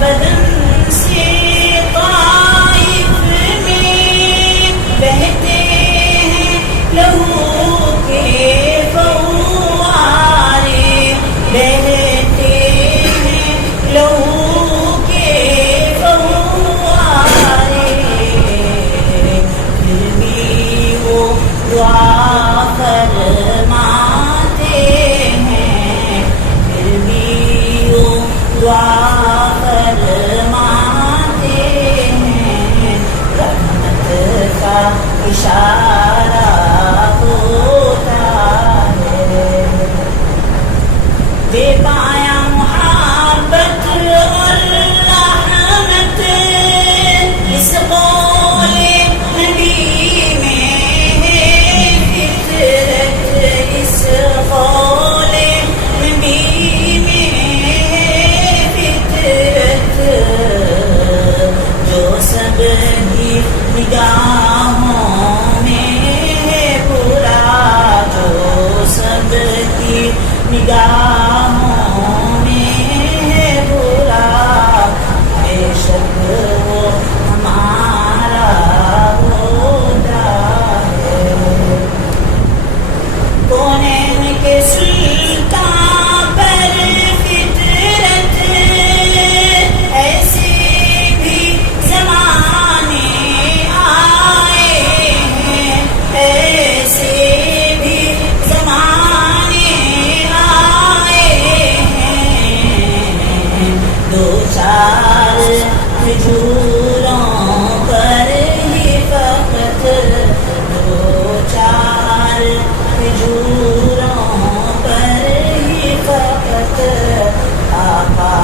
بدن سے طائف میں بہتے ہیں لہو کے فوارے، بہتے ہیں لہو کے فوارے، پھر بھی وہ دعا فرماتے ہیں، پھر بھی وہ دعا اشارہ ہوتا ہے، بے پایا محبت اور رحمت اس قول نبی میں ہے فطرت، اس قول نبی میں ہے فطرت، جو سب کی نگاہوں نگاہوں میں ہے برا، بے شک وہ ہمارا ہوتا ہے۔ کونین کے سلطان پر فطرت ایسے بھی زمانے آئے ہیں، ایسے بھی زمانے چار کھجوروں پر ہی فقط، دو چار کھجوروں پر ہی فقط آقا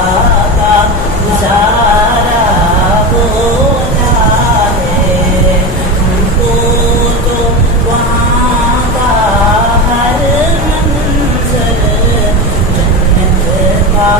کا گزارا ہوتا ہے، ہم کو تو وہاں کا ہر منظر جنت کا